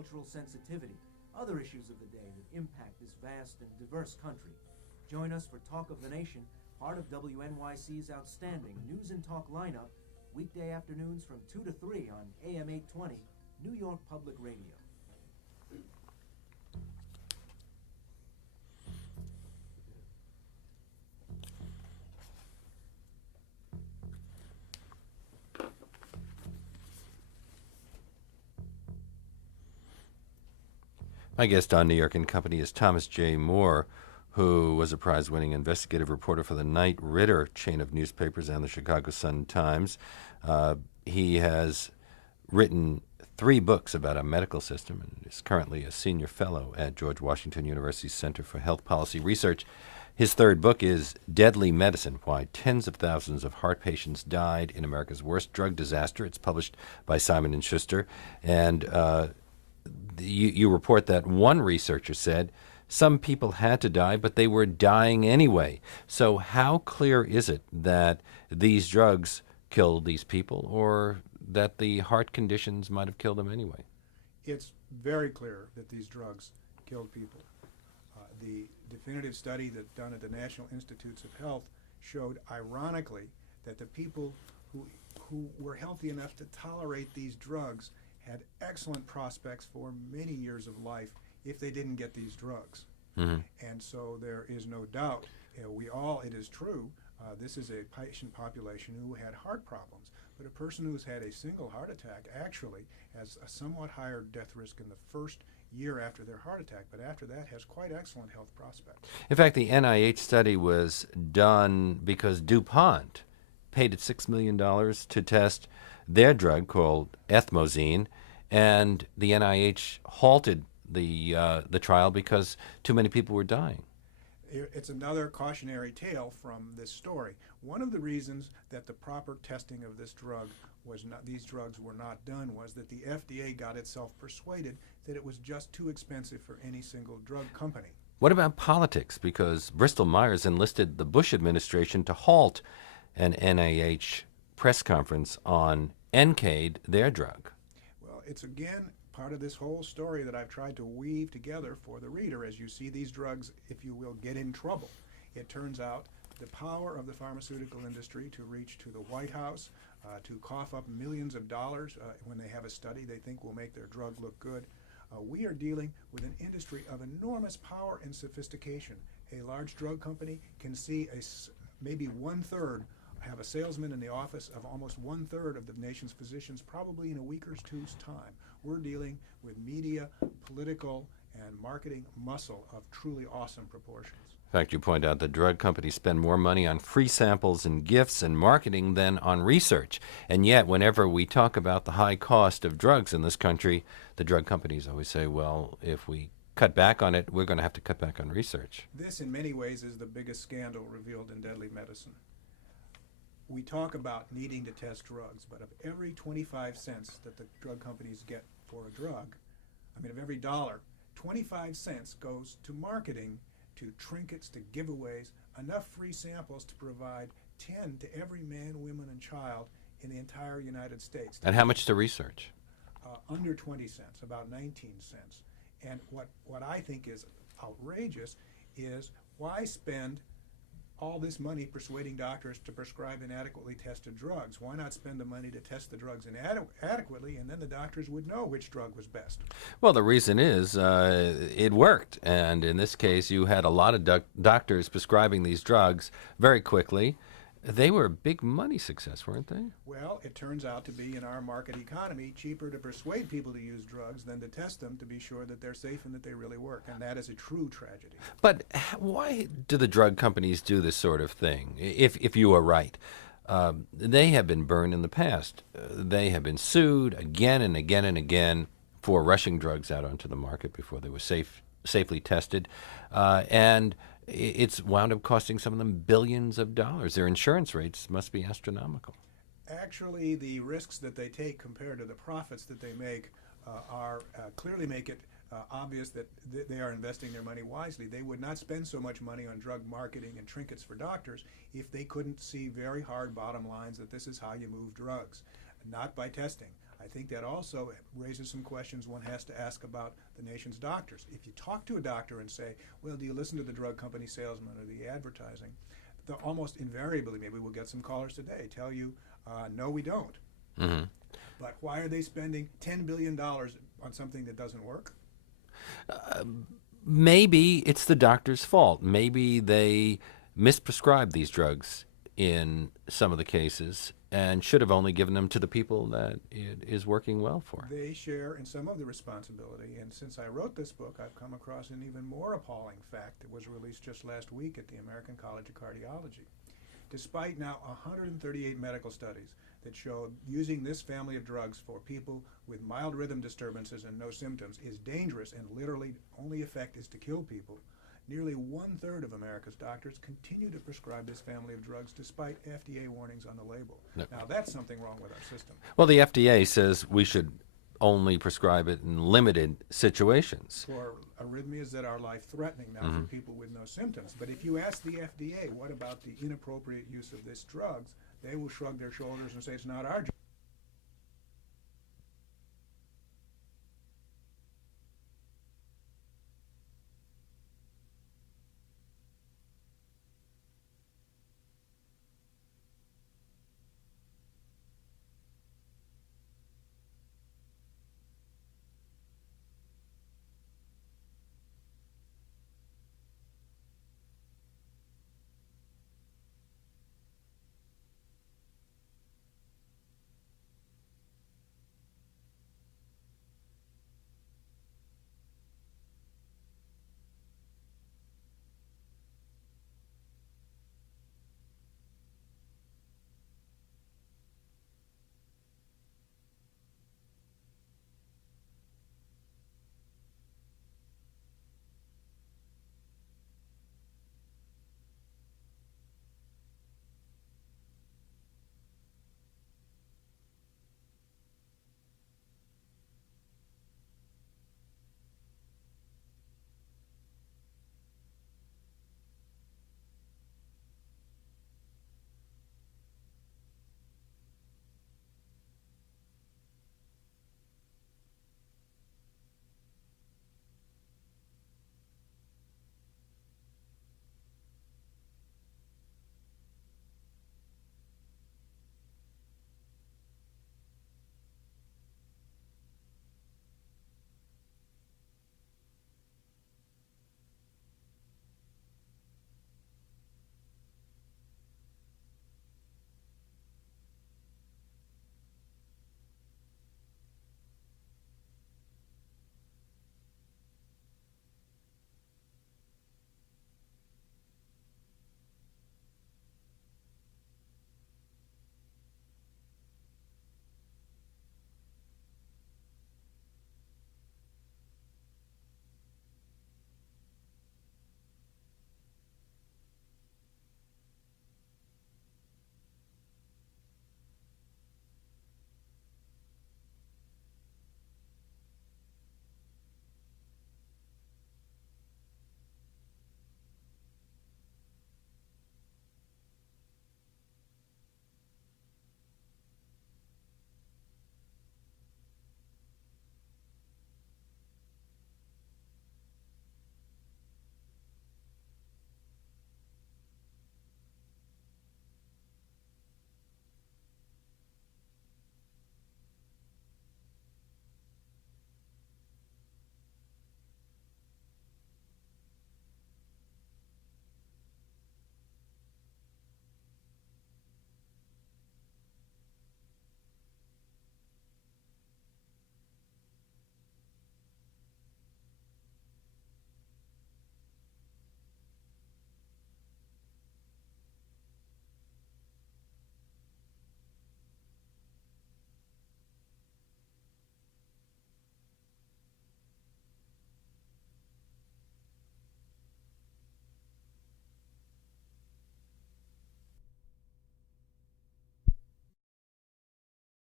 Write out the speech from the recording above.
cultural sensitivity, other issues of the day that impact this vast and diverse country. Join us for Talk of the Nation, part of WNYC's outstanding News and Talk lineup, weekday afternoons from 2 to 3 on AM 820, New York Public Radio. My guest on New York and Company is Thomas J. Moore, who was a prize-winning investigative reporter for the Knight Ridder chain of newspapers and the Chicago Sun-Times. He has written 3 books about our medical system and is currently a senior fellow at George Washington University's Center for Health Policy Research. His 3rd book is Deadly Medicine, Why Tens of Thousands of Heart Patients Died in America's Worst Drug Disaster. It's published by Simon & Schuster. And you report that one researcher said some people had to die, but they were dying anyway. So how clear is it that these drugs killed these people, or that the heart conditions might have killed them anyway? It's very clear that these drugs killed people. The definitive study that's done at the National Institutes of Health showed, ironically, that the people who were healthy enough to tolerate these drugs had excellent prospects for many years of life if they didn't get these drugs. Mm-hmm. And so there is no doubt, it is true, this is a patient population who had heart problems, but a person who's had a single heart attack actually has a somewhat higher death risk in the first year after their heart attack, but after that has quite excellent health prospects. In fact, the NIH study was done because DuPont paid it $6 million to test their drug called ethmosine, and the NIH halted the trial because too many people were dying. It's another cautionary tale from this story. One of the reasons that the proper testing of these drugs were not done was that the FDA got itself persuaded that it was just too expensive for any single drug company. What about politics? Because Bristol-Myers enlisted the Bush administration to halt an NIH press conference on Encade, their drug. Well, it's again part of this whole story that I've tried to weave together for the reader. As you see these drugs, if you will, get in trouble, it turns out the power of the pharmaceutical industry to reach to the White House, to cough up millions of dollars when they have a study they think will make their drug look good. We are dealing with an industry of enormous power and sophistication. A large drug company can see maybe 1/3 have a salesman in the office of almost 1/3 of the nation's physicians, probably in a week or two's time. We're dealing with media, political, and marketing muscle of truly awesome proportions. In fact, you point out that drug companies spend more money on free samples and gifts and marketing than on research. And yet, whenever we talk about the high cost of drugs in this country, the drug companies always say, well, if we cut back on it, we're going to have to cut back on research. This, in many ways, is the biggest scandal revealed in deadly medicine. We talk about needing to test drugs, but of every 25 cents that the drug companies get for a drug, of every dollar, 25 cents goes to marketing, to trinkets, to giveaways, enough free samples to provide 10 to every man, woman, and child in the entire United States. And how much to research? Under 20 cents, about 19 cents. And what I think is outrageous is why spend all this money persuading doctors to prescribe inadequately tested drugs? Why not spend the money to test the drugs adequately, and then the doctors would know which drug was best? Well, the reason is it worked. And in this case, you had a lot of doctors prescribing these drugs very quickly. They were a big money success, weren't they? Well, it turns out to be, in our market economy, cheaper to persuade people to use drugs than to test them to be sure that they're safe and that they really work. And that is a true tragedy. But why do the drug companies do this sort of thing, if you are right? They have been burned in the past. They have been sued again and again and again for rushing drugs out onto the market before they were safely tested. And it's wound up costing some of them billions of dollars. Their insurance rates must be astronomical. Actually, the risks that they take compared to the profits that they make clearly make it obvious that they are investing their money wisely. They would not spend so much money on drug marketing and trinkets for doctors if they couldn't see very hard bottom lines that this is how you move drugs, not by testing. I think that also raises some questions one has to ask about the nation's doctors. If you talk to a doctor and say, well, do you listen to the drug company salesman or the advertising? They'll almost invariably, maybe we'll get some callers today, tell you, no, we don't. Mm-hmm. But why are they spending $10 billion on something that doesn't work? Maybe it's the doctor's fault. Maybe they misprescribed these drugs in some of the cases and should have only given them to the people that it is working well for. They share in some of the responsibility, and since I wrote this book, I've come across an even more appalling fact that was released just last week at the American College of Cardiology. Despite now 138 medical studies that show using this family of drugs for people with mild rhythm disturbances and no symptoms is dangerous and literally only effect is to kill people, nearly 1/3 of America's doctors continue to prescribe this family of drugs despite FDA warnings on the label. No. Now that's something wrong with our system. Well, the FDA says we should only prescribe it in limited situations. For arrhythmias that are life-threatening, not for people with no symptoms. But if you ask the FDA, what about the inappropriate use of this drugs, they will shrug their shoulders and say it's not our job.